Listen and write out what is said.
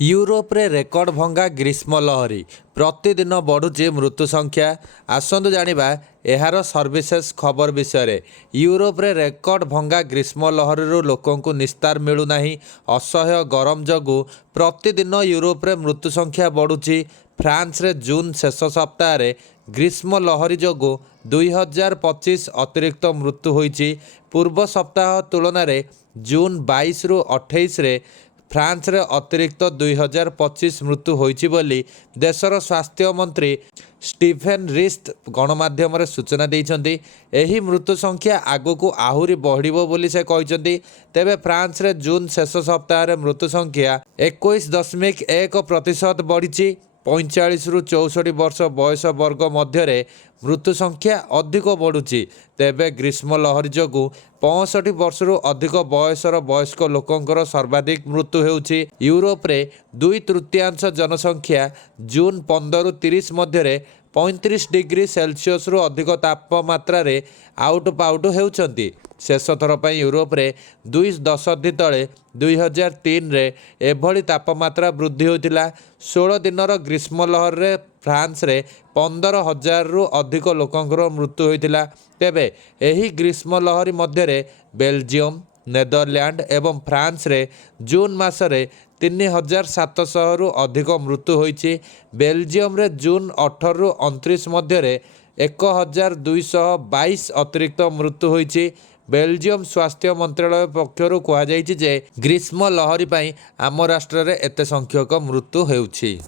यूरोप्रे record भंगा ग्रीष्म लहरी प्रतिदिन बढ़ुची मृत्यु संख्या। आसतु जानिबा एहार सर्विसेस खबर विषय। यूरोप्रे रेकर्ड भंगा ग्रीष्म लहरी लोकंकु निस्तार मिलूना। असह्य गरम जगु प्रतिदिन यूरोप्रे मृत्यु संख्या बढ़ुची। फ्रांस रे जून शेष सप्ताह ग्रीष्म लहरी जगु 2025 अतिरिक्त मृत्यु होईची। पूर्व सप्ताह तुलन में जून 22 रु 28 रे फ्रांस रे अतिरिक्त 2025 मृत्यु होईची बोली देशर स्वास्थ्य मंत्री स्टीफेन रिस्ट गणमाध्यम रे सूचना देइछन्ती। एही मृत्यु संख्या आगकू आहुरी बढ़िबो बोली से कहिछन्ती। तेबे फ्रांस रे जून शेष सप्ताह रे मृत्यु संख्या 21.1% बढ़िची। 45 रु 64 वर्ष बयस वर्ग मध्य मृत्यु संख्या अधिक बढ़ुची। तेबे ग्रीष्म लहरी जगु 65 वर्ष रु अधिक बयसर वयस्क लोकंकर सर्वाधिक मृत्यु हेउची। यूरोप रे 2/3 जनसंख्या जून 15 रु 30 मध्य 35 डिग्री सेल्सियस रु अधिक तापमात्रा रे आउट पाउट हेउचंती। शेष थर पर यूरोप रे 2 दशंधि तले 2003 रे एभली तापमात्रा वृद्धि होतिला। 16 दिनर ग्रीष्म लहर रे फ्रांस रे 15,000 रु अधिक लोकंकर मृत्यु होतिला। तेबे एही ग्रीष्म लहरी मध्य बेल्जियम, नेदरलैंड एवं फ्रांस रे जून मासरे 3,700 रु अधिक मृत्यु होईची। बेल्जियम रे जून 18 रु 29 मध्य 1,222 अतिरिक्त मृत्यु होईची। बेल्जियम स्वास्थ्य मंत्रालय पक्षरु कहा जायछि जे ग्रीष्म लहरी पई आम राष्ट्र रे एते संख्यक मृत्यु हेउछि।